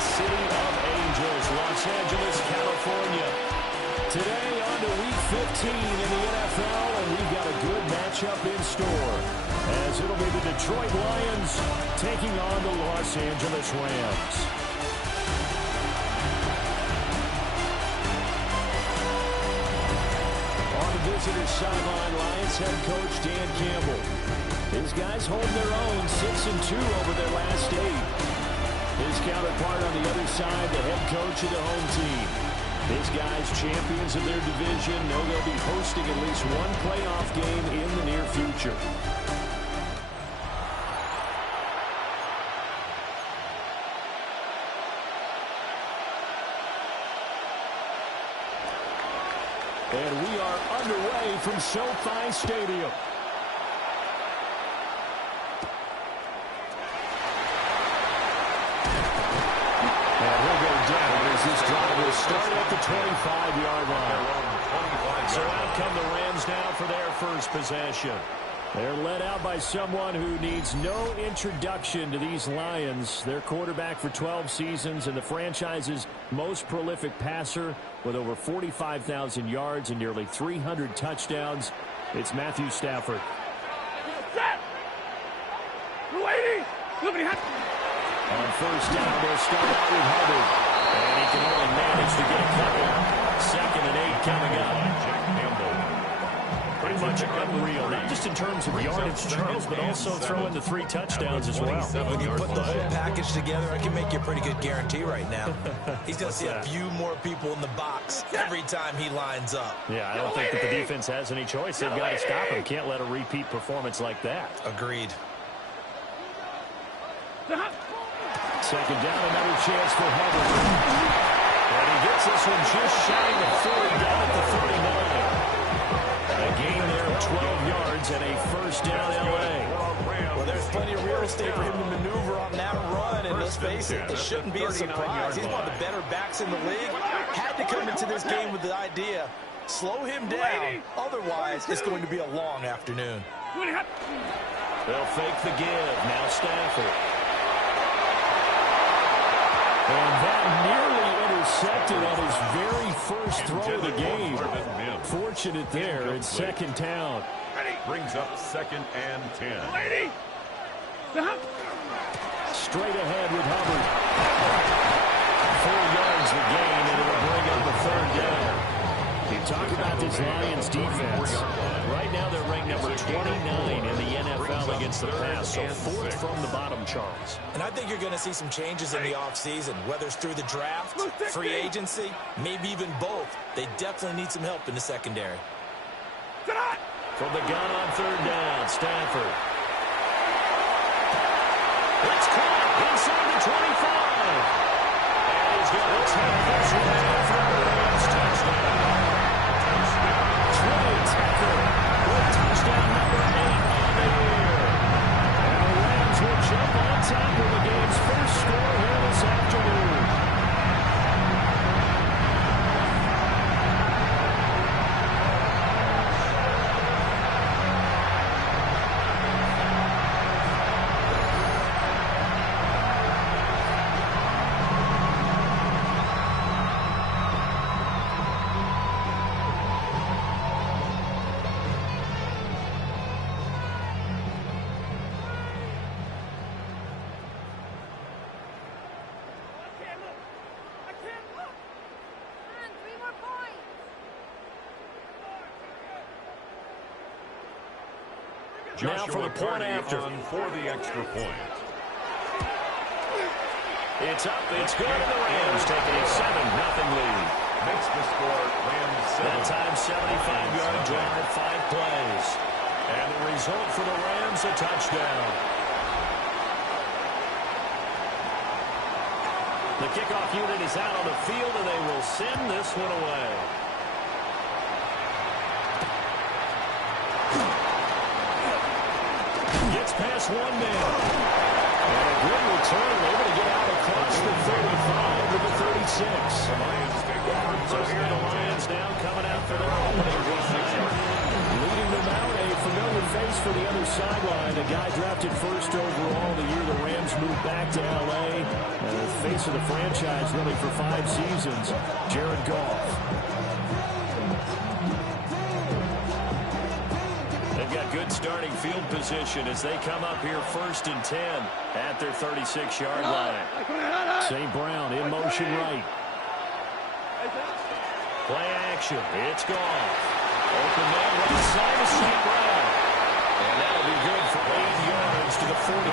City of Angels, Los Angeles, California. Today on to Week 15 in the NFL, and we've got a good matchup in store, as it'll be the Detroit Lions taking on the Los Angeles Rams. On the visitor's sideline, Lions head coach Dan Campbell. His guys hold their own, 6-2 over their last 8. His counterpart on the other side, the head coach of the home team. His guys, champions of their division, know they'll be hosting at least one playoff game in the near future. And we are underway from SoFi Stadium. This drive will start at the 25-yard line. So out come the Rams now for their first possession. They're led out by someone who needs no introduction to these Lions. Their quarterback for 12 seasons and the franchise's most prolific passer with over 45,000 yards and nearly 300 touchdowns. It's Matthew Stafford. On first down, they'll start out with Hubbard. And he can only manage to get a couple. 2nd and 8 coming up. Pretty much unreal, not just in terms of yardage terms, but also throwing the 3 touchdowns as well. When you put the whole package together, I can make you a pretty good guarantee right now. He's going to see a few more people in the box every time he lines up. Yeah, I don't think that the defense has any choice. They've got to stop him. Can't let a repeat performance like that. Agreed. 2nd down, another chance for Hubbard. And he gets this one just shy of 40 down at the 39. A gain there of 12 yards and a first down L.A. Well, there's plenty of real estate for him to maneuver on that run, and let's face it, it shouldn't be a surprise. He's one of the better backs in the league. Had to come into this game with the idea, slow him down, otherwise it's going to be a long afternoon. They'll fake the give. Now Stafford. And that nearly intercepted on his very first throw of the game. Fortunate there in 2nd down. Brings up 2nd and 10. Straight ahead with Hubbard. 4 yards the gain, and it'll bring up the 3rd down. You talk about this Lions defense. Right now they're ranked number 29 in the NFL against the pass, so 4th from the bottom, Charles. And I think you're going to see some changes in the offseason, whether it's through the draft, free agency, maybe even both. They definitely need some help in the secondary. From the gun on 3rd down, Stafford. It's caught inside the 25. And he's going to take this one for the Rams touchdown. Touchdown number 8 on the year. And the Rams will jump on top of the game's first score here this afternoon. Now for the point after. For the extra point. It's up, it's good, and the Rams taking a 7-0 lead. Makes the score Rams 7. That time 75-yard drive, 5 plays. And the result for the Rams, a touchdown. The kickoff unit is out on the field, and they will send this one away. Gets past 1 man. And a good return, able to get out across the 35 to the 36. So here the Lions now coming out for their opening drive. Leading them out, a familiar face for the other sideline. A guy drafted first overall the year the Rams moved back to L.A. The face of the franchise really for 5 seasons, Jared Goff. They've got good starting field position as they come up here 1st and 10 at their 36-yard line. St. Brown in motion right. Play action. It's Goff. Open man right side of St. Brown. And that'll be good for 8 yards to the 45.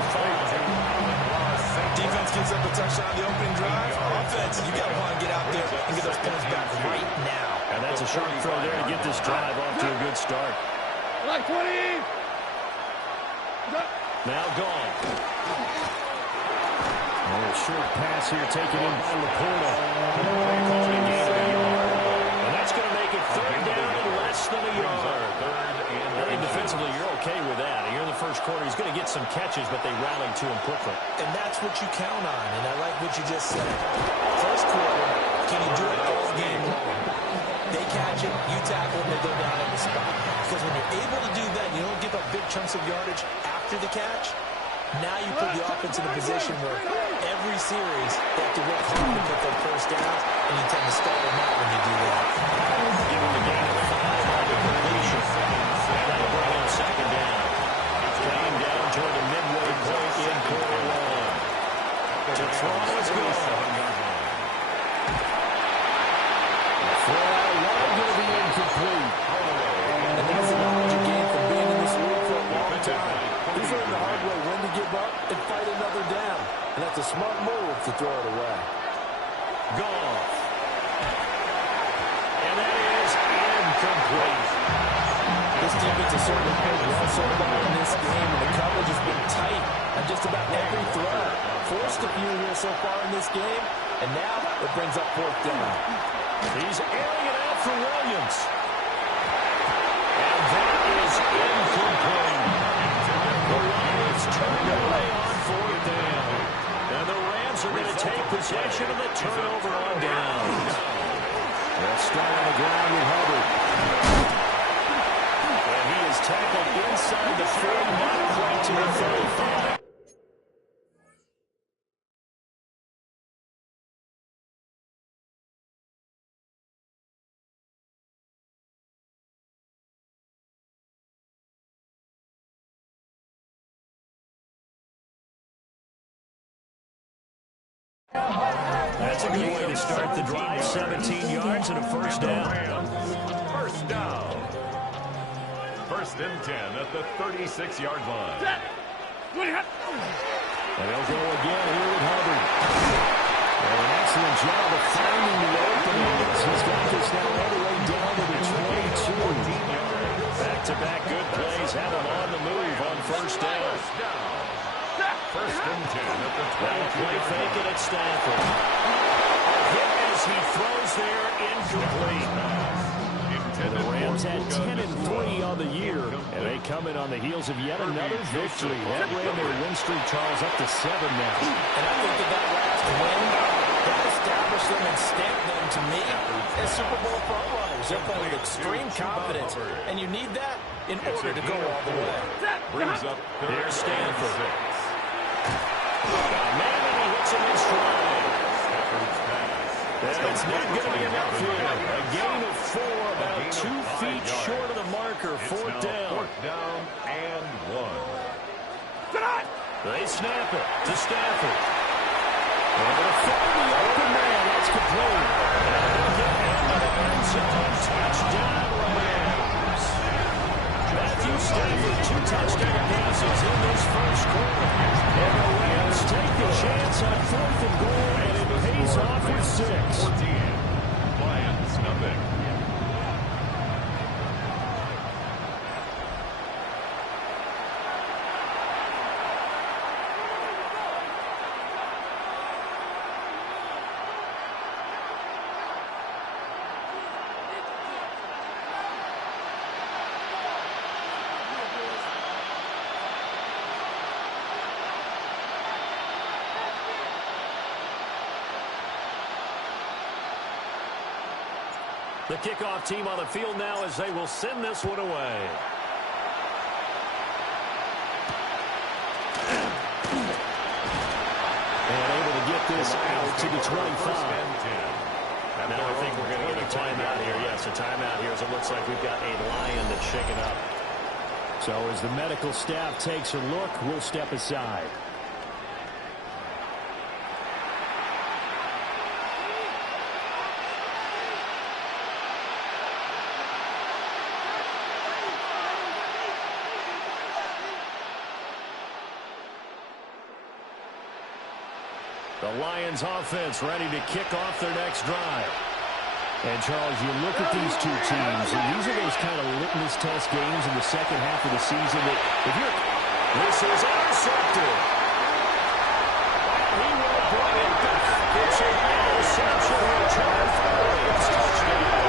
Defense gives up a touchdown on the opening drive. Offense, you got to want to get out there and get those points back right now. And that's a sharp throw there to get this drive off to a good start. Like 20. Now gone. A short pass here taken in by Laporta. They're calling a gain of a yard. And that's going to make it 3rd down and less than a yard. I think defensively you're okay with that. Here in the first quarter, he's going to get some catches, but they rallied to him quickly. And that's what you count on, and I like what you just said. First quarter, can you do it all game long? They catch it, you tackle them, they go down in the spot. Because when you're able to do that, you don't give up big chunks of yardage after the catch. Now you put the offense in a position where every series they have to work hard to get their first downs, and you tend to stall them out when you do that. Give him the gain of 5 on the completion. That'll bring him 2nd down. Came down toward the midway point in quarter 1. To throw is good. Throw out wide, going to be incomplete. And that's the knowledge you gain from being in this league for a long time. He's learned the hard way when to give up and fight another down. And that's a smart move to throw it away. Goff. And that is incomplete. This defense has certainly played well so far in this game, and the coverage has been tight on just about every throw. Forced a few here so far in this game, and now it brings up 4th down. He's airing it out for Williams. And that is incomplete. The Lions turned away on 4th down. And the Rams are going to take possession of the turnover on downs. They'll start on the ground with Hubbard. And he is tackled inside the 40, not quite to the 35. That's a good way to start the drive. 17 yards and a 1st down. 1st down. 1st and 10 at the 36-yard line. And they'll go again here with Hubbard. And an excellent job of finding the openings. He's got this now all the way down to the 22. Back-to-back good plays have him on the move on 1st down. 1st and 10 at the 22. Play fake it at Stafford. A hit as he throws there, incomplete. And the Rams had 10-3 on the year, and they come in on the heels of yet another victory. That ran their win streak, Charles, up to 7 now. And I think that last win, that established them and stamped them, to me, as Super Bowl front runners. They're playing with extreme confidence, and you need that in order to go all the way. Brings up Here's Stanford. Man, and he hits him in stride. And it's not going to be enough here. A gain of 4, about 2 feet short of the marker. 4th down. 4th down and 1. They snap it to Stafford. And they'll find the open man. That's complete. And they'll get into the end zone. Touchdown, Rams. Matthew Stafford, 2 touchdown passes in this first quarter. And the Rams take the chance on 4th and goal, and it pays off with 6. 14. Lions, nothing. The kickoff team on the field now as they will send this one away. this out to the 25. Now I think we're going to get a timeout here. Yes, a timeout here as it looks like we've got a Lion that's shaken up. So as the medical staff takes a look, we'll step aside. The Lions offense ready to kick off their next drive. And, Charles, you look at these two teams, and these are those kind of litmus test games in the second half of the season that if you're... This is intercepted. And he will bring it back. It's an interception return for the Lions touchdown.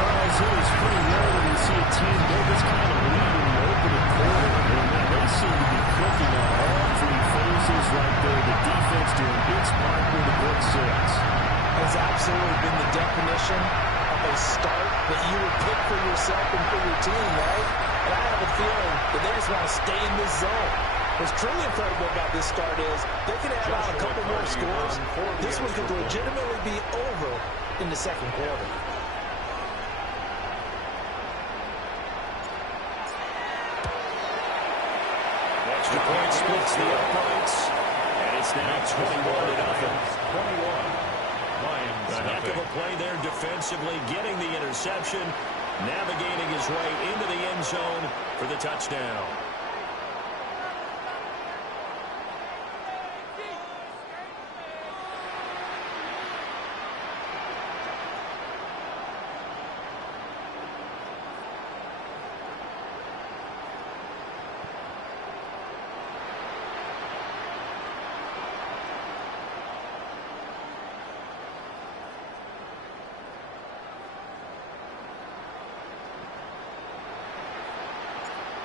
Charles, it is pretty rare that we see a team go this kind of lead in the opening quarter. And they seem to be clicking on all three phases right there. The defense doing its part with the good six. Has absolutely been the definition of a start that you would pick for yourself and for your team, right? And I have a feeling that they just want to stay in this zone. What's truly incredible about this start is they can add on a couple more scores. This one could legitimately be over in the second quarter. Extra point splits the uprights, and it's now 21-0. 21. A heck of a play there defensively, getting the interception, navigating his way into the end zone for the touchdown.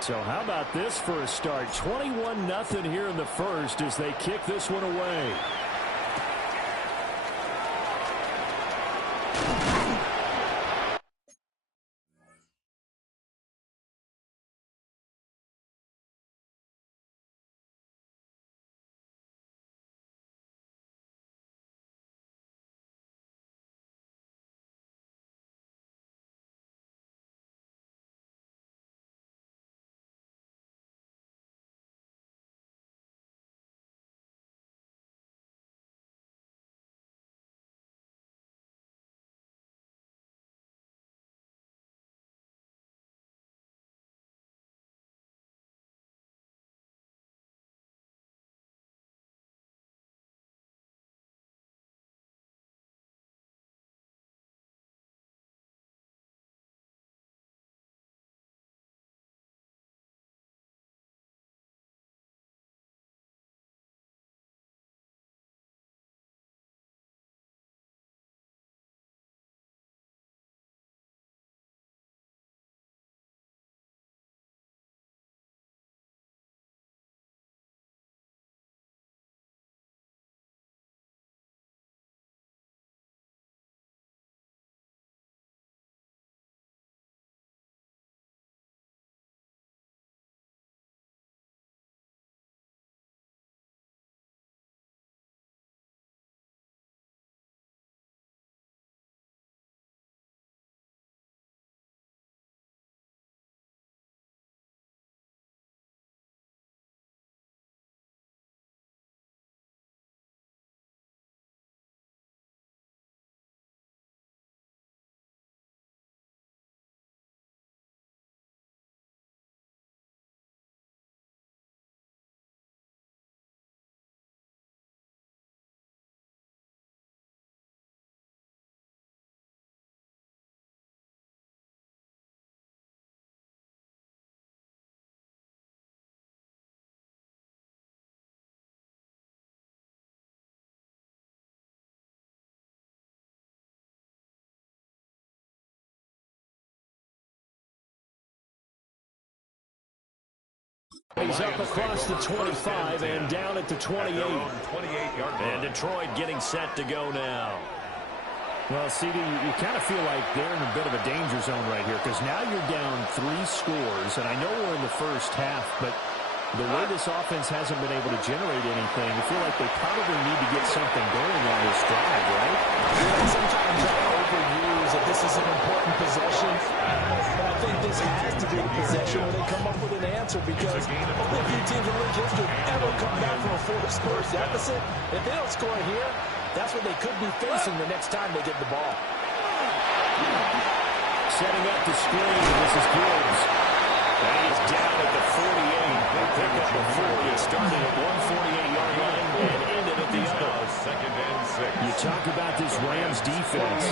So how about this for a start? 21-0 here in the first as they kick this one away. He's up across the 25 and down at the 28. And Detroit getting set to go now. Well, CD, you kind of feel like they're in a bit of a danger zone right here because now you're down 3 scores, and I know we're in the first half, but The way this offense hasn't been able to generate anything, I feel like they probably need to get something going on this drive, right? Yeah, sometimes I overuse that this is an important possession. But I think this has to be a possession where they come up with an answer because only a few teams in league history have ever come back from a 4-score deficit. If they don't score here, that's what they could be facing the next time they get the ball. Setting up the screen, this is Gibbs. And he's down at the 48. They pick up the 40, starting at 148-yard line and ended at the other. Second and 6. You talk about this Rams defense.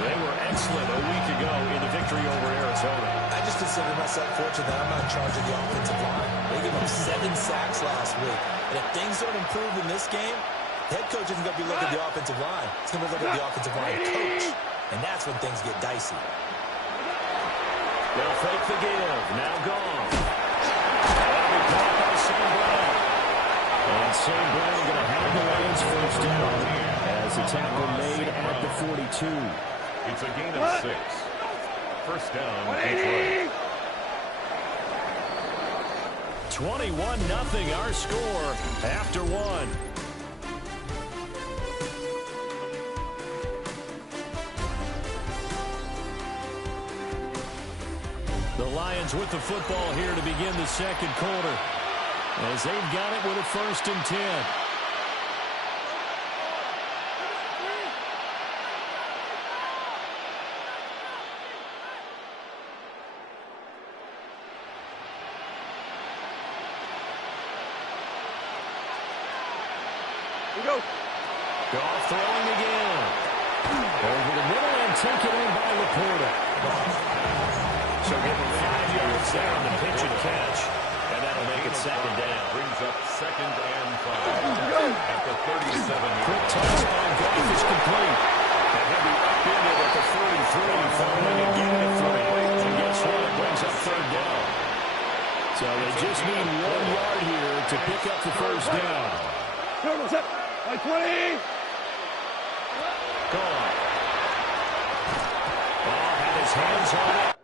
They were excellent a week ago in the victory over Arizona. I just consider myself fortunate that I'm not in charge of the offensive line. They gave up 7 sacks last week. And if things don't improve in this game, head coach isn't going to be looking at the offensive line. He's going to be looking at the offensive line coach. And that's when things get dicey. They'll fake the give. Now gone. That'll be caught by St. Brown. And St. Brown going to have the Lions first down as the tackle made at the 42. It's a gain of 6. First down, Detroit. 21-0 our score after 1. The Lions with the football here to begin the second quarter as they've got it with a 1st and 10. Goff throwing again. Over the middle and taken in by Laporta. So give him 5 yards there on the pitch and catch. And that'll make it second down. Brings up 2nd and 5. At the 37. Quick toss on Goff is complete. And he'll be upended at the 43 following a gain of 3. And guess what? It brings up 3rd down. So they just need 1 yard here to pick up the first down. By 20. Gone. Ball had his hands on it.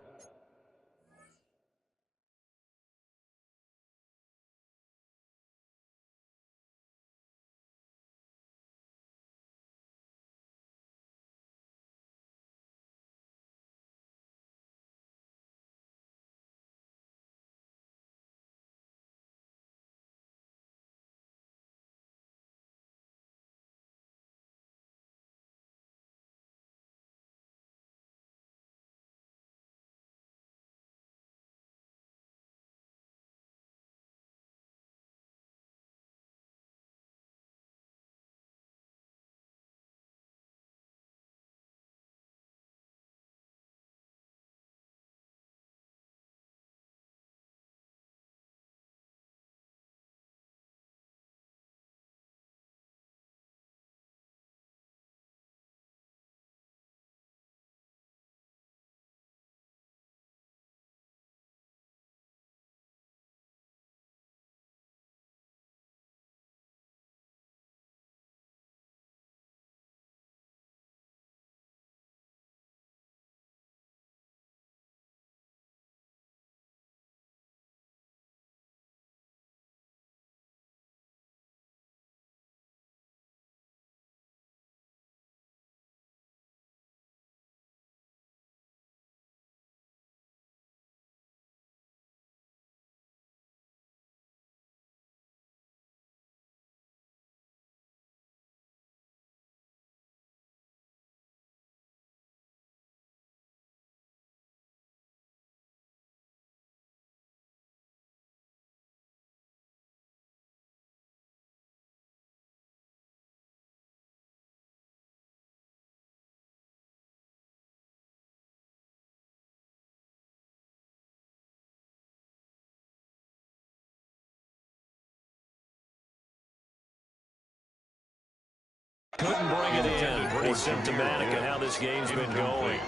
Couldn't bring it in. Pretty symptomatic of how this game's been going.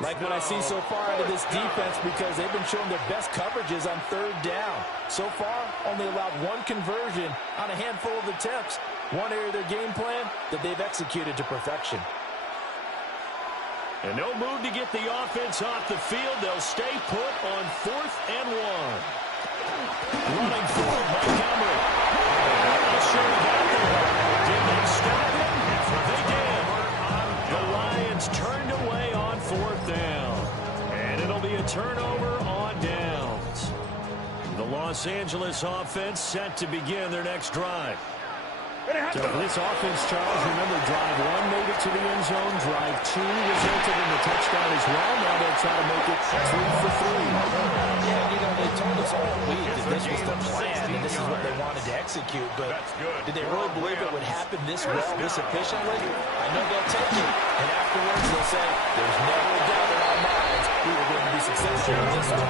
Like what I see so far out of this defense because they've been showing their best coverages on 3rd down. So far, only allowed 1 conversion on a handful of attempts. One area of their game plan that they've executed to perfection. And no move to get the offense off the field. They'll stay put on 4th and 1. Running forward, Montgomery. Not sure he got there. Did they stop him? They did. The Lions turned away on 4th down. And it'll be a turnover on downs. The Los Angeles offense set to begin their next drive. So for this offense, Charles, remember, drive 1 made it to the end zone. Drive 2 resulted in the touchdown as well. Now they'll try to make it 3 for 3. Yeah, they told us all week that this was the plan and this is what they wanted to execute. But did they really believe it would happen this well, this efficiently? I know they'll take it. And afterwards, they'll say, there's never a doubt in our minds we were going to be successful in this one.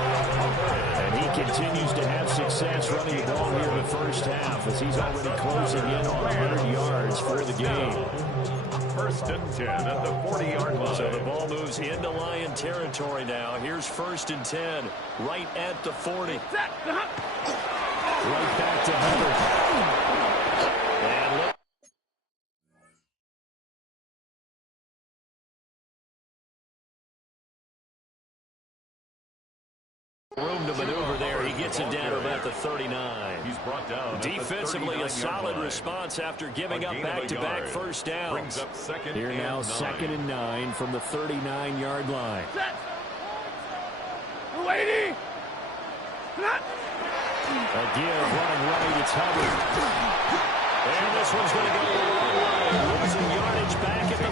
And he continues to have success running the ball here in the first half as he's already closing in on 100 yards for the game. 1st and 10 at the 40-yard line. So the ball moves into Lion territory now. Here's 1st and 10, right at the 40. Right back to Hubbard. And look. Room to maneuver there. He gets it down to about the 39. He's brought down. Defensively, a solid response after giving up back-to-back first downs. Here now, 2nd and 9 from the 39-yard line. Waiting. Again, running right, it's Hubbard. And this one's going to go the wrong way. Losing yardage back at the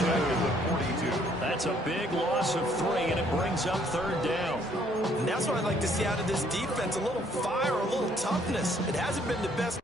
42. That's a big loss of 3, and it brings up 3rd down. And that's what I'd like to see out of this defense, a little fire, a little toughness. It hasn't been the best.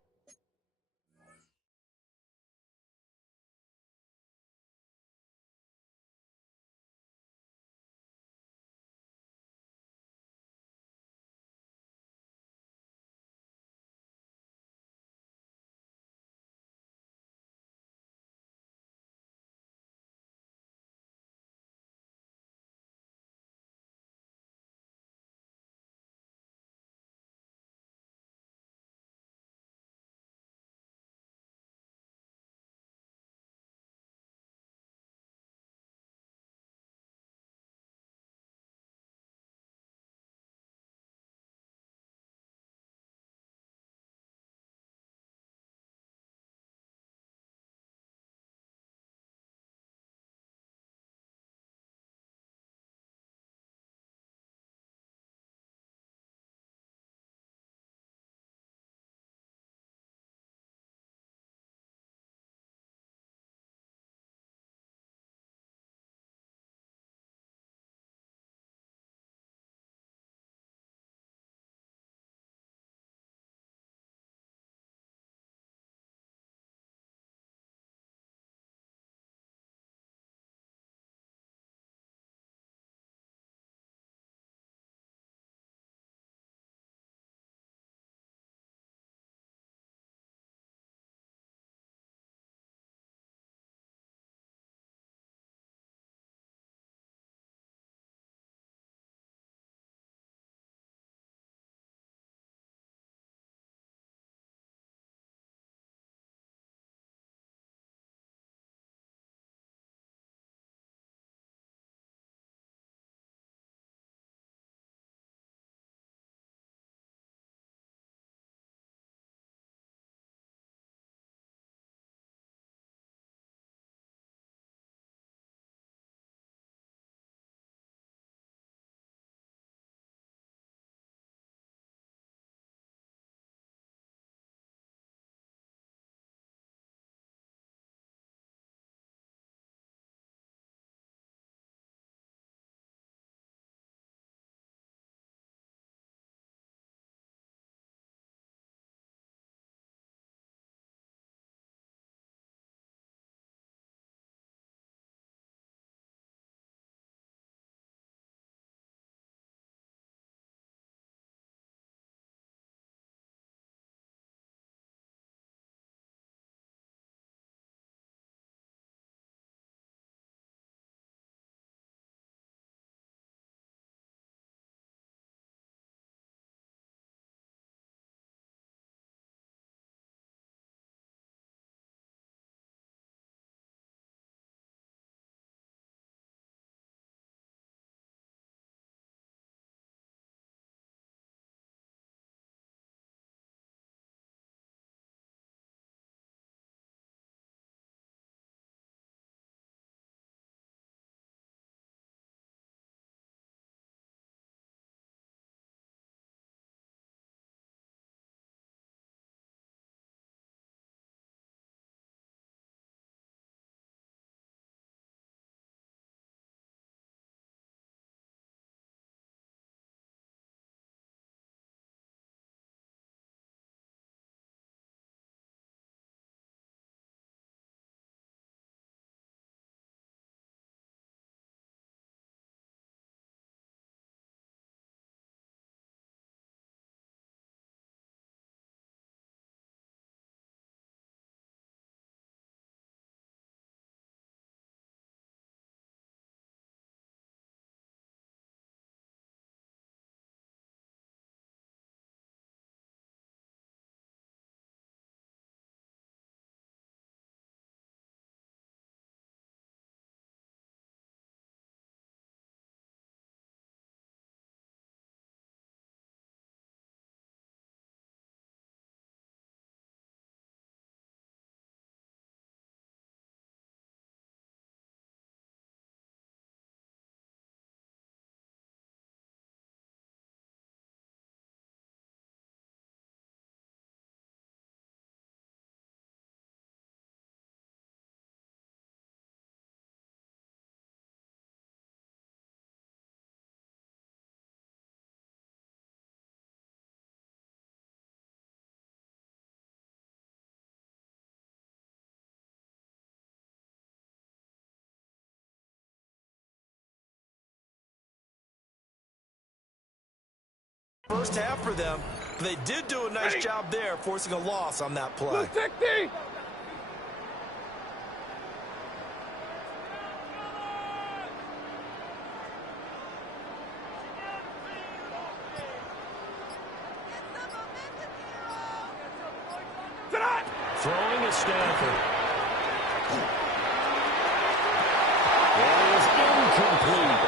First half for them. They did do a nice job there, forcing a loss on that play. 60. Throwing is Stafford. It is incomplete.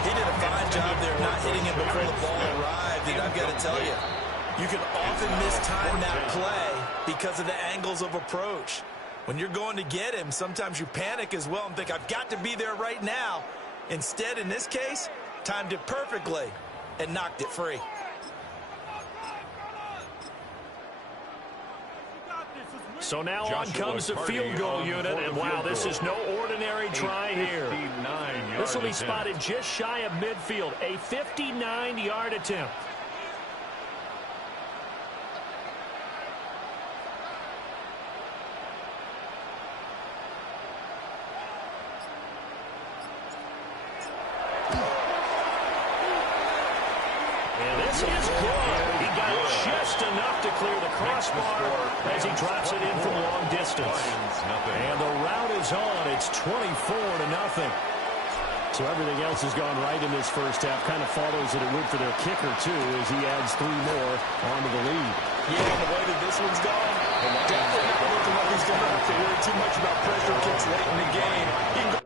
He did a fine job there not hitting him before the ball arrived, and I've got to tell you, you can often mistime that play because of the angles of approach. When you're going to get him, sometimes you panic as well and think, I've got to be there right now. Instead, in this case, timed it perfectly and knocked it free. So now on comes the field goal unit, and wow, this is no ordinary try here. This will be spotted just shy of midfield, a 59-yard attempt. And this is good. He got just enough to clear the crossbar as he drops it in from long distance. And the route is on. It's 24-0. So everything else has gone right in this first half. Kind of follows that it would for their kicker, too, as he adds 3 more onto the lead. Yeah, and the way that this one's gone, definitely not looking like he's going to have to worry too much about pressure kicks late in the game. He can go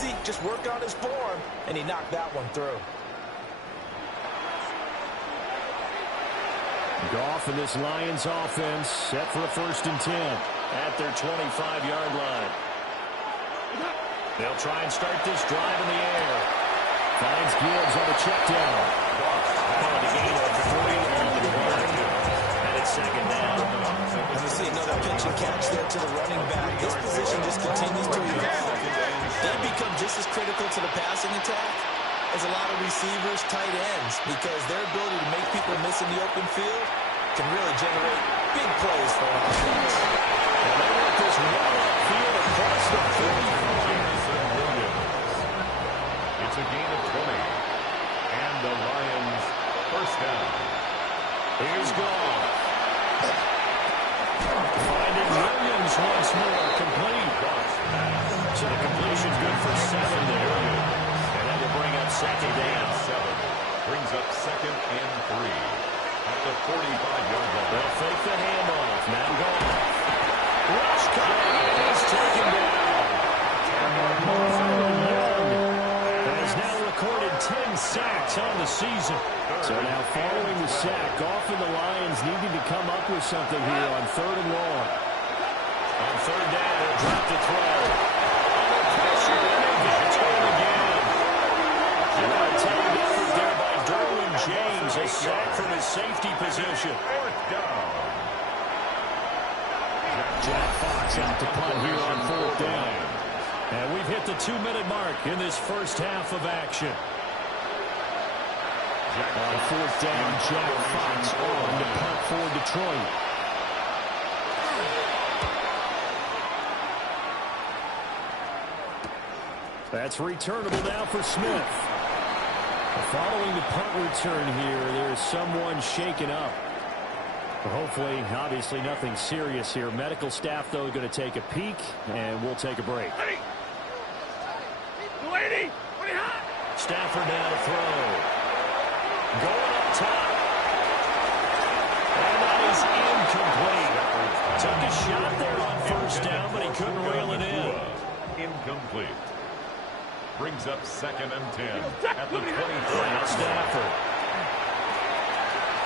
easy. Just work on his form, and he knocked that one through. Goff and this Lions offense set for a 1st and 10 at their 25-yard line. They'll try and start this drive in the air. Finds Gibbs on the check down. And a gain of 3 on the run. And it's 2nd down. And you see another pitch and catch there to the running back. This position just continues to evolve. They become just as critical to the passing attack as a lot of receivers, tight ends, because their ability to make people miss in the open field can really generate big plays for an offense. And they want this run upfield across the 45. It's a gain of 20. And the Lions 1st down. Here's Goff. Finding Williams once more, complete. So the completion's good for 7 there. And that will bring up 2nd down. 7. Brings up 2nd and 3. At the 45-yard line. They'll fake the handoff. Now Goff. Rush coming in. He's taken down. Has now recorded 10 sacks on the season. So now following the sack, Goff and the Lions needing to come up with something here on 3rd and long. On 3rd down, they'll drop the throw. Under pressure, and they get it to him again. Well-timed effort there by Derwin James. A sack from his safety position. 4th down. Jack Fox out to punt here on 4th down. And we've hit the 2-minute mark in this first half of action. On 4th down, Jack Fox on to punt for Detroit. That's returnable now for Smith. Following the punt return here, there's someone shaken up. Hopefully, obviously nothing serious here. Medical staff, though, going to take a peek, and we'll take a break. Stafford now to throw. Going up top. And that is incomplete. Took a shot there on 1st down, but he couldn't reel it in. Incomplete. Brings up 2nd and 10 at the 23. Now Stafford.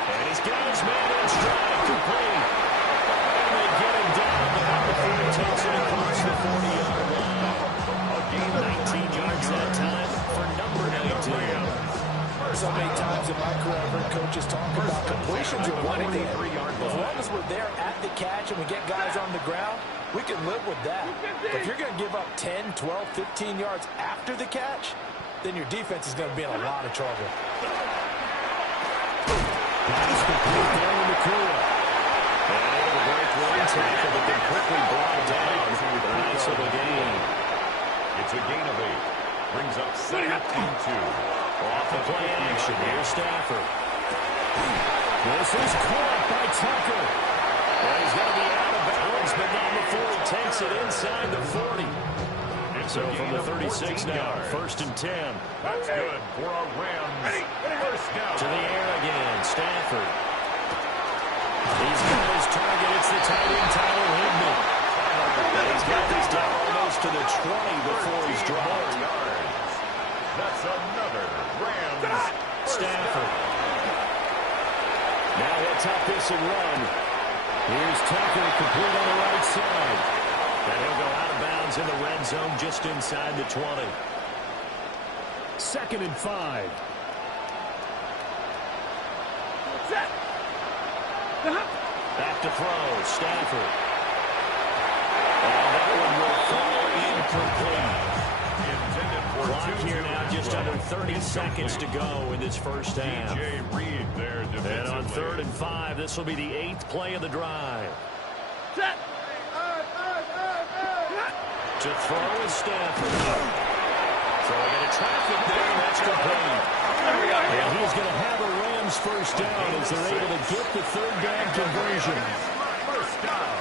And he's got his man in stride, complete. And they get him down, but number 4 takes it across the 40-yard line. A gain 19 yards that time for number 19. So many times in my career, I've heard coaches talk about completions are one thing. As long as we're there at the catch and we get guys on the ground, we can live with that. But if you're going to give up 10, 12, 15 yards after the catch, then your defense is going to be in a lot of trouble. Pass complete down in the corner. And able to break one tackle, but then quickly brought down for the loss of the game. It's a gain of 8. Brings up 2nd and 2. Off the play action. Here's Stafford. This is caught by Tucker. And he's going to be out of bounds, but now before he takes it inside the 40. So from the 36 now, 1st and 10. That's good for a Rams 1st down. To the air again, Stafford. He's got his target. It's the tight end, Tyler Higbee. And he's got this down almost to the 20 before he's dropped. That's another Rams. Stafford. Now he'll top this and run. Here's Tucker, complete on the right side. And he'll go out of bounds in the red zone just inside the 20. 2nd and 5. Back to throw, Stafford. And that one will fall incomplete. Clock here now, just under 30 seconds to go in this first half. Reed there and on 3rd and 5, this will be the 8th play of the drive. Set. To throw is Stafford. Throwing into traffic there, and that's complete. And he's going to have a Rams 1st down as they're able to get the 3rd down conversion. 1st down.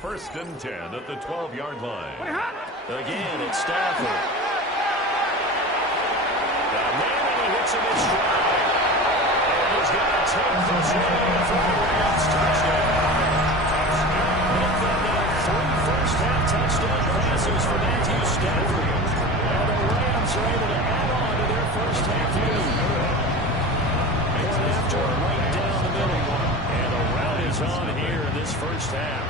First and 10 at the 12-yard line. Again, it's Stafford. The man, and he hits him in stride. And he's going to take this one for the Rams touchdown. Make that now 3 first-half touchdown passes for Matthew Stafford. And the Rams are able to add on to their first-half lead. Point after right down the middle. And a rout is on here in this first half.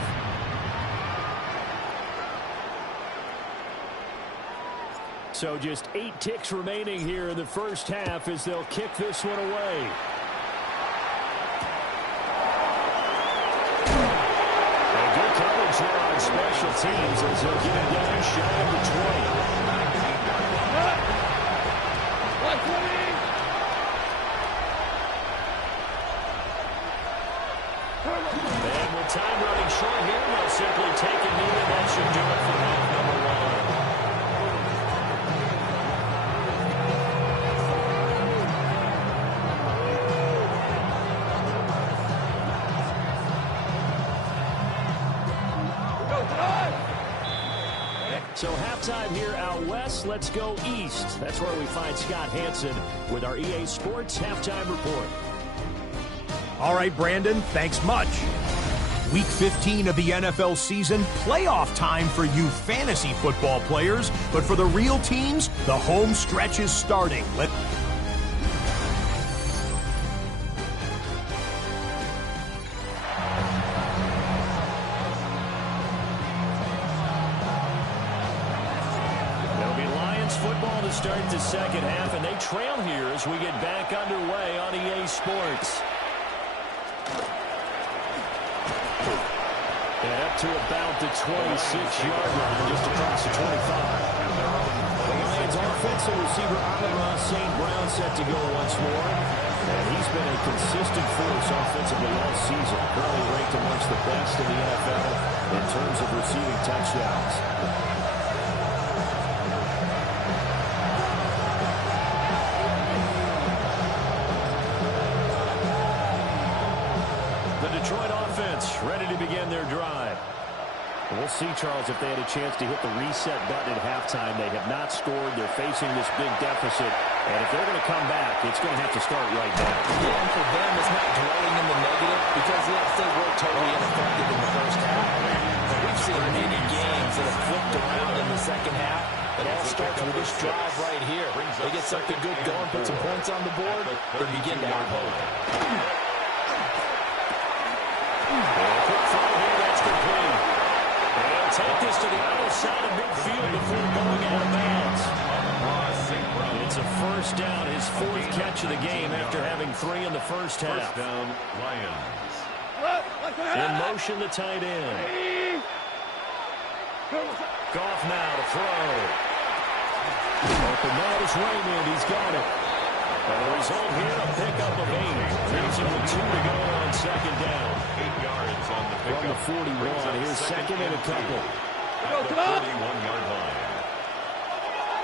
So just 8 ticks remaining here in the first half as they'll kick this one away. And good coverage there on special teams as they'll get him down shy of the 20. And with time running short here, they'll simply take a knee, and that should do it for half number 1. So halftime here out west. Let's go east. That's where we find Scott Hansen with our EA Sports Halftime Report. All right, Brandon, thanks much. Week 15 of the NFL season, playoff time for you fantasy football players. But for the real teams, the home stretch is starting. Football to start the second half, and they trail here as we get back underway on EA Sports. And up to about the 26-yard line, just across the 25. The Lions offensive receiver Amon-Ra St. Brown set to go once more. And he's been a consistent force offensively all season. Currently ranked amongst the best in the NFL in terms of receiving touchdowns. Detroit offense ready to begin their drive. We'll see, Charles, if they had a chance to hit the reset button at halftime. They have not scored. They're facing this big deficit. And if they're going to come back, it's going to have to start right now. Yeah, and for them, it's not dwelling in the negative because, yes, they were totally ineffective in the first half. But we've seen many games that have flipped around in the second half. It all starts with this drive right here. They get something good going, put some points on the board, or begin to have hope. Take this to the other side of midfield before going out of bounds. It's a first down, his 4th catch of the game after having 3 in the first half. First down, Lions. In motion, the tight end. Goff now to throw. Open man is Raymond. He's got it. And the result here, a pickup of 8. Leaves him with 2 to go on second down. 8 yards on the pickup. From the 41, here's second and a couple. At the 31-yard line.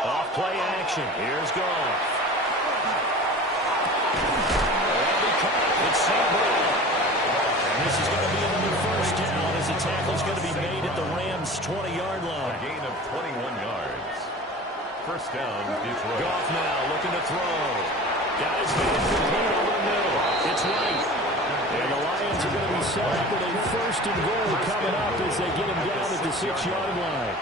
Off play action. Here's Goff. It's St. Brown. And this is going to be another first down as the tackle's going to be made at the Rams' 20-yard line. A gain of 21 yards. First down, Detroit. Goff now looking to throw. Got his man complete over the middle. It's right. And the Lions are going to be set up with a first and goal coming up as they get him down at the 6-yard line.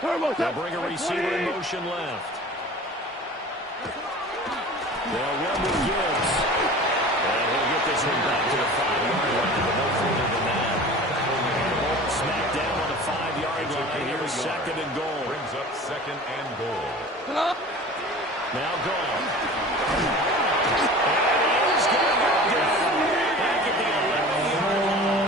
They'll bring a receiver in motion left. They'll run with Gibbs. And he'll get this one back to the 5-yard line, but no further than that. And the ball smacked down on the 5-yard line. Here's second and goal. Brings up second and goal. Now Goff. And he is going to go down. Back at the 11-yard line.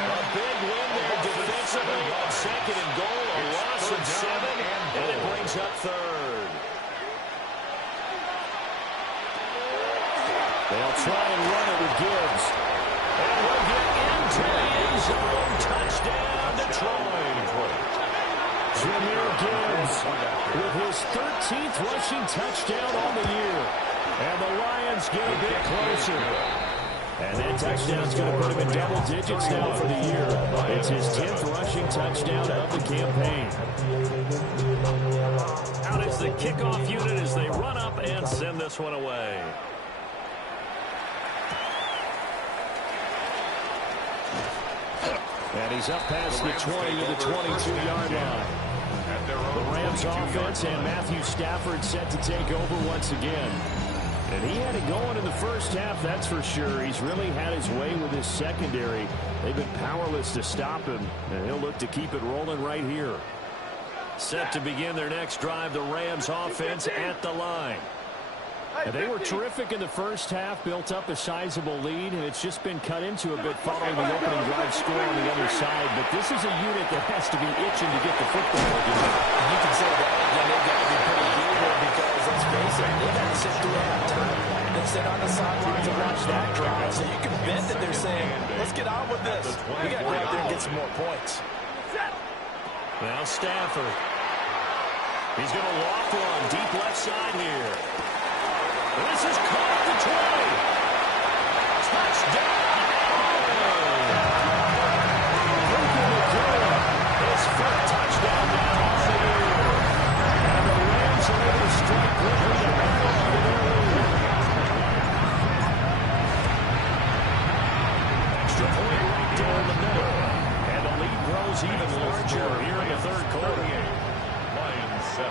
A big win there defensively on second and goal. A loss of 7, and it brings up third. They'll try and run it with Gibbs. And we'll get into the end zone. Touchdown, Detroit. Jahmyr Gibbs with his 13th rushing touchdown on the year. And the Lions get a bit closer. And that touchdown's going to put him in double digits now for the year. It's his 10th rushing touchdown of the campaign. Out is the kickoff unit as they run up and send this one away. And he's up past the 20 to the 22-yard line. The Rams offense and Matthew Stafford set to take over once again. And he had it going in the first half, that's for sure. He's really had his way with his secondary. They've been powerless to stop him, and he'll look to keep it rolling right here. Set to begin their next drive, the Rams offense at the line. And they were terrific in the first half, built up a sizable lead, and it's just been cut into a bit following the opening drive score on the other side. But this is a unit that has to be itching to get the football again. You can say that again, they've got to be pretty eager because, let's face it, they've got to sit through halftime and sit on the sidelines and watch that drive. So you can bet that they're saying, let's get on with this. We got to go out there and get some more points. Now Stafford. He's going to walk one deep left side here. This is caught at the 20. Touchdown! His fifth touchdown now of the year. And the Rams are able to strike quickly to hold on to their lead. Extra point right down the middle. And the lead grows even larger here in the third quarter. Lions 7.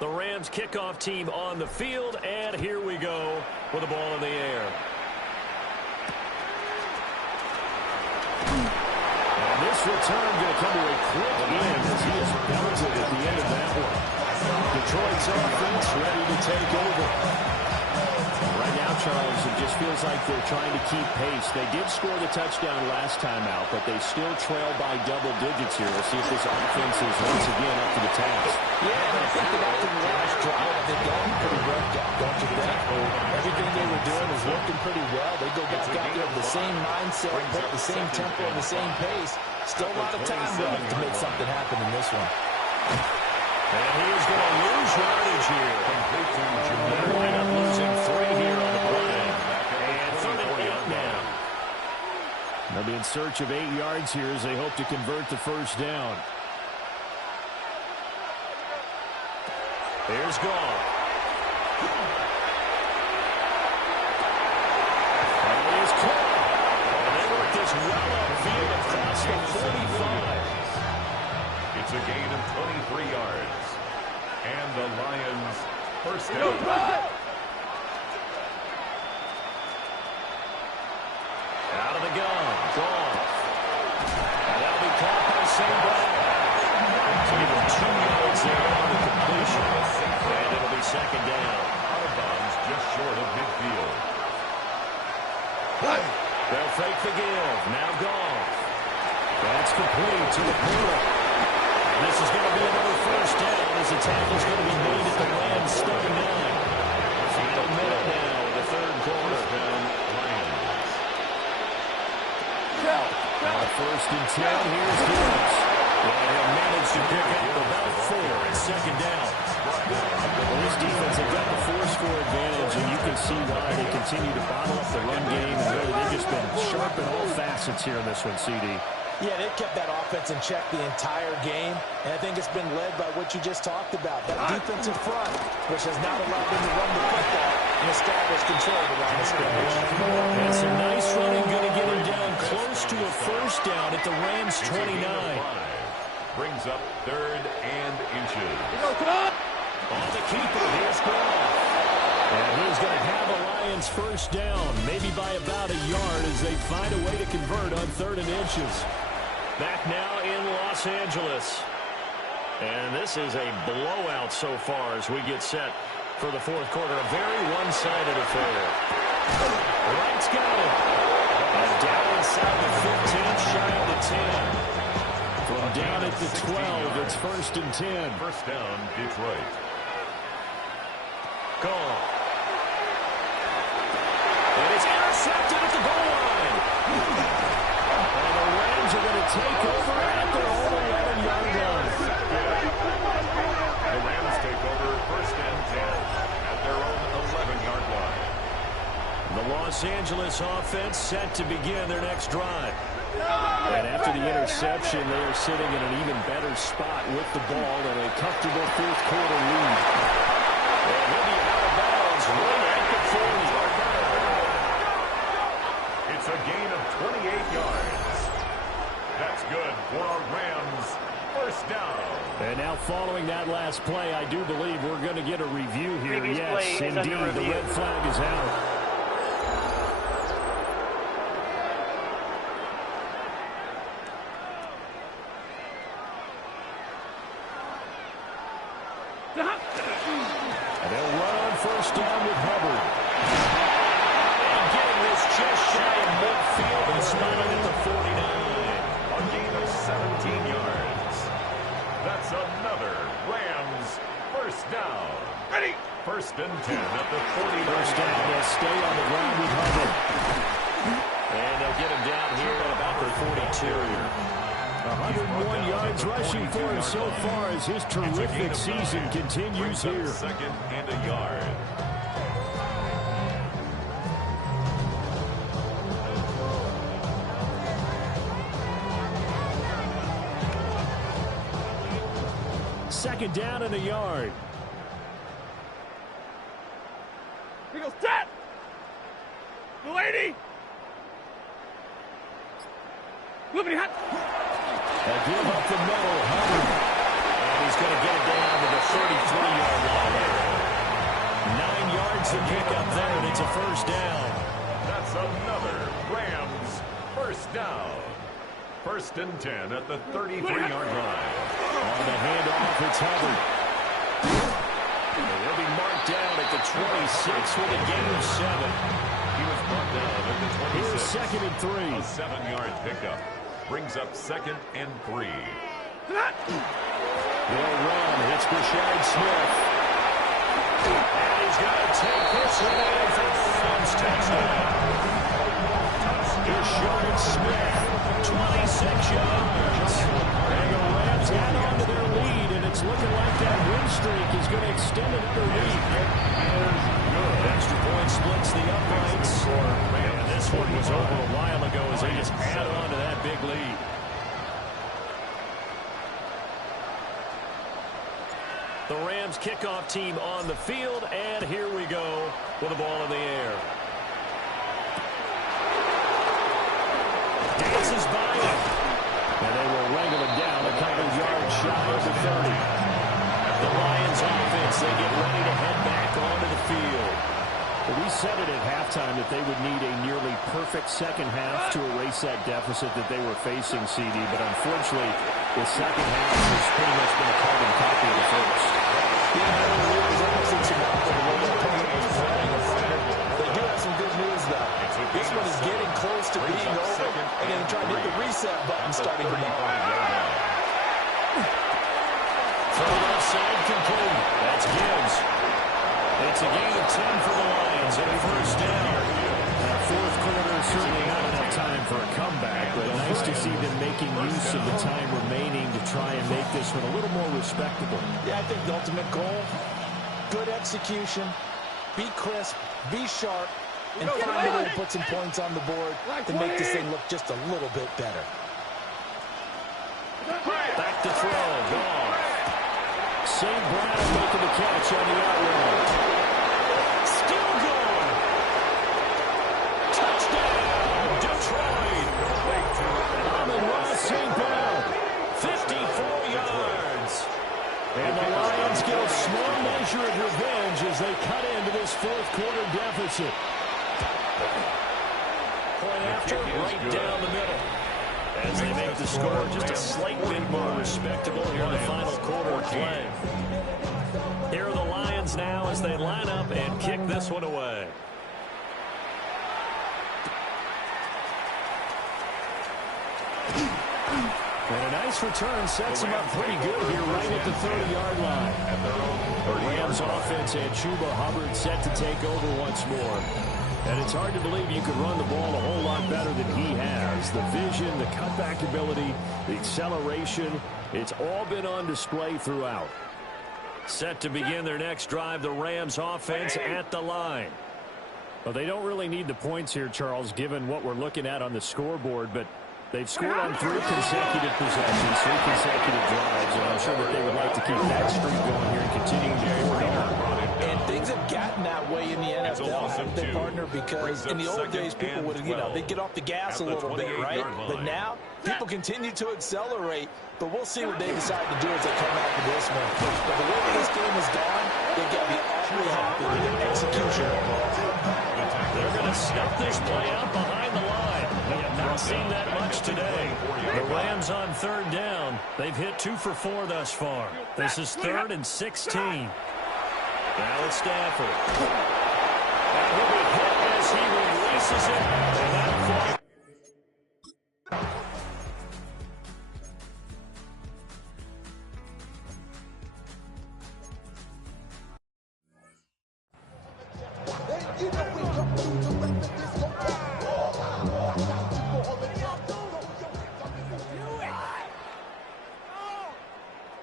The Rams kickoff team on the field, and here we go with the ball in the air. And this return going to come to a quick end as he is belted at the end of that one. Detroit's offense ready to take over. Right now, Charles, it just feels like they're trying to keep pace. They did score the touchdown last time out, but they still trail by double digits here. We'll see if this offense is once again up to the task. Yeah, and I think that after the last drive, they've gotten pretty roughed up, don't you think? Everything they were doing is working pretty well. They go back out there with the same mindset, put the same tempo, and the same pace. Still a lot of time left to make something happen in this one. And he is going to lose yardage here. They wind up losing 3 here on the play. And 3rd and 8 now. They'll be in search of 8 yards here as they hope to convert the first down. Here's Goff. And he is caught. And they work this well upfield across the 45. It's a gain of 23 yards. And the Lions first down. Out of the gun. Goff. And that'll be caught by St. Brown. So even 2 yards there on the completion. And it'll be 2nd down. Out of bounds just short of midfield. They'll fake the give. Now Goff. That's complete to the portal. This is going to be another first down as the tackle is going to be made at the Rams starting 9. Final minute now in the 3rd quarter. Now 1st and 10. Here's Gibbs. And he'll manage to pick up about 4 at 2nd down. Well, this defense have got the force for advantage, and you can see why they continue to bottle up the run game. And really, they've just been sharp in all facets here in this one, CD. Yeah, they've kept that offense in check the entire game, and I think it's been led by what you just talked about, that defensive front, which has not allowed them to run the football and establish control around the scrimmage. And some nice running, going to get him down close to a first down at the Rams 29. Brings up 3rd and inches. On the keeper, here's Goff. And he's going to have a Lions first down, maybe by about a yard as they find a way to convert on 3rd and inches. Back now in Los Angeles. And this is a blowout so far as we get set for the 4th quarter. A very one-sided affair. Wright's got it. And down inside the 15, shy of the 10. From down at the 12, it's 1st and 10. First down, Detroit. Goff. And it's intercepted at the goal line. And the Rams are going to take over at their own 11-yard line. The Rams take over 1st and 10 at their own 11-yard line. The Los Angeles offense set to begin their next drive. And after the interception, they are sitting in an even better spot with the ball and a comfortable 4th quarter lead. And he'll be out of bounds right at the 40. It's a gain of 28 yards. That's good for a Rams first down. And now following that last play, I do believe we're going to get a review here. Yes, indeed, the red flag is out. And they'll run on first down with Hubbard. And getting this just shy of midfield and spotted at the 49. A gain of 17 yards. That's another Rams first down. Ready. 1st and 10 at the 49. First down, they'll stay on the ground with Hubbard. And they'll get him down here at about the 42. 101 yards rushing for him so far as his terrific season continues here. 2nd and a yard. Second down and a yard. He goes, set! The lady! Moving hot! They give up the middle. Hubbard. And he's going to get it down to the 33-yard line. 9 yards to pick up there, and it's a first down. That's another Rams first down. 1st and 10 at the 33-yard line. On the handoff, it's Hubbard. He'll be marked down at the 26 with a gain of 7. He was marked down at the 26. Here's 2nd and 3. A 7-yard pickup brings up 2nd and 3. They'll run. It's Brashard Smith. And he's going to take this one in for the Rams touchdown. Brashard Smith, 26 yards. And the Rams add on to their lead, and it's looking like that win streak is going to extend another week. Extra point splits the uprights. And this one was over a while ago as they just add on to that big lead. The Rams kickoff team on the field, and here we go with the ball in the air. Dances by him, and they will wrangle him down a couple yards shy of the 30. The Lions offense, they get ready to head back onto the field. Well, we said it at halftime that they would need a nearly perfect second half to erase that deficit that they were facing, CD, but unfortunately, the second half has pretty much been a carbon copy of the first. They do have some good news, though. This one is getting close to being over, and then trying to hit the reset button starting to ball. Throw left side complete. That's Gibbs. It's a gain of 10 for the Lions and a first down. Fourth quarter, certainly not enough time for a comeback, but nice to see them making use of the time remaining to try and make this one a little more respectable. Yeah, I think the ultimate goal, good execution, be crisp, be sharp, and find a way to put some points on the board to make this thing look just a little bit better. Back to throw, gone. St. Brown making the catch on the out route. Still going. Touchdown, Detroit. Amon-Ra St. Brown, 54 yards. And the Lions get a small measure of revenge as they cut into this fourth quarter deficit. Point after, right down the middle. As they make the score just a slight bit more respectable here in the final quarter of play. Here are the Lions now as they line up and kick this one away. And a nice return sets him up pretty good here right at the 30-yard line. The Rams offense and Chuba Hubbard set to take over once more. And it's hard to believe you could run the ball a whole lot better than he has. The vision, the cutback ability, the acceleration, it's all been on display throughout. Set to begin their next drive, the Rams offense at the line. Well, they don't really need the points here, Charles, given what we're looking at on the scoreboard, but they've scored on 3 consecutive possessions, 3 consecutive drives, and I'm sure that they would like to keep that streak going here and continue to forward on. And things have gotten that way in the NFL, haven't they, partner? Because in the old days, people would, they'd get off the gas a little bit, right? But now, people continue to accelerate, but we'll see what they decide to do as they come after this one. But the way this game has gone, they've got to be awfully happy with the execution overall. They're going to snuff this play out behind the line. We have not seen that much today. The Rams on third down. They've hit 2 for 4 thus far. This is 3rd and 16. Now it's Stafford. And he'll be hit as he releases it. And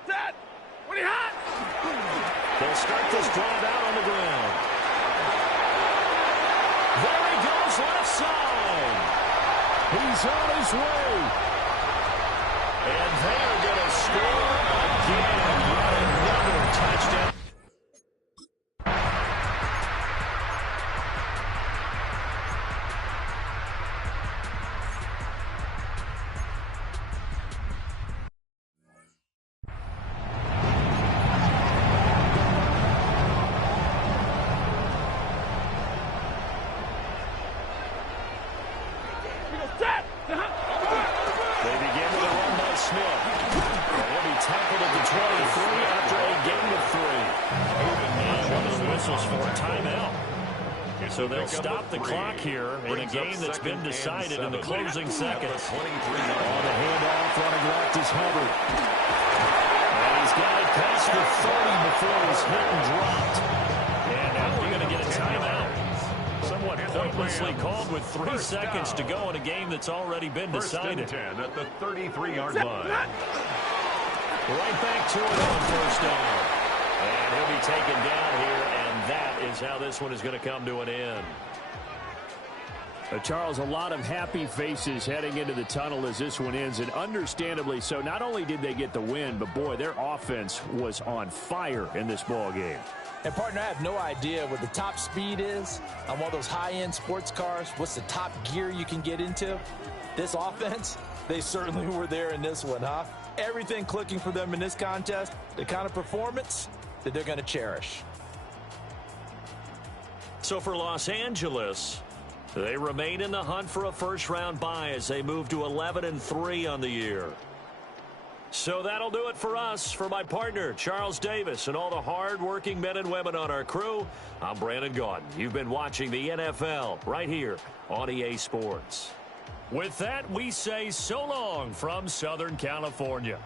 that they'll start this drive out on the ground. There he goes, left side. He's on his way. And they're going to score again. Yet another touchdown. whistles for a timeout. So they'll stop the clock here in a game that's been decided in the closing seconds. On the handoff, running left is Hubbard. And he's got it past the 30 before he's hit and dropped. And now we're going to get a timeout. Somewhat pointlessly called with 3 seconds to go in a game that's already been decided. 10 at the 33-yard line. Right back to it on first down. And he'll be taken down here, and that is how this one is going to come to an end. Charles, a lot of happy faces heading into the tunnel as this one ends, and understandably so. Not only did they get the win, but boy, their offense was on fire in this ball game. And, partner, I have no idea what the top speed is on one of those high-end sports cars. What's the top gear you can get into? This offense, they certainly were there in this one, huh? Everything clicking for them in this contest, the kind of performance that they're going to cherish. So for Los Angeles, they remain in the hunt for a first-round bye as they move to 11-3 on the year. So that'll do it for us. For my partner, Charles Davis, and all the hard-working men and women on our crew, I'm Brandon Gaudin. You've been watching the NFL right here on EA Sports. With that, we say so long from Southern California.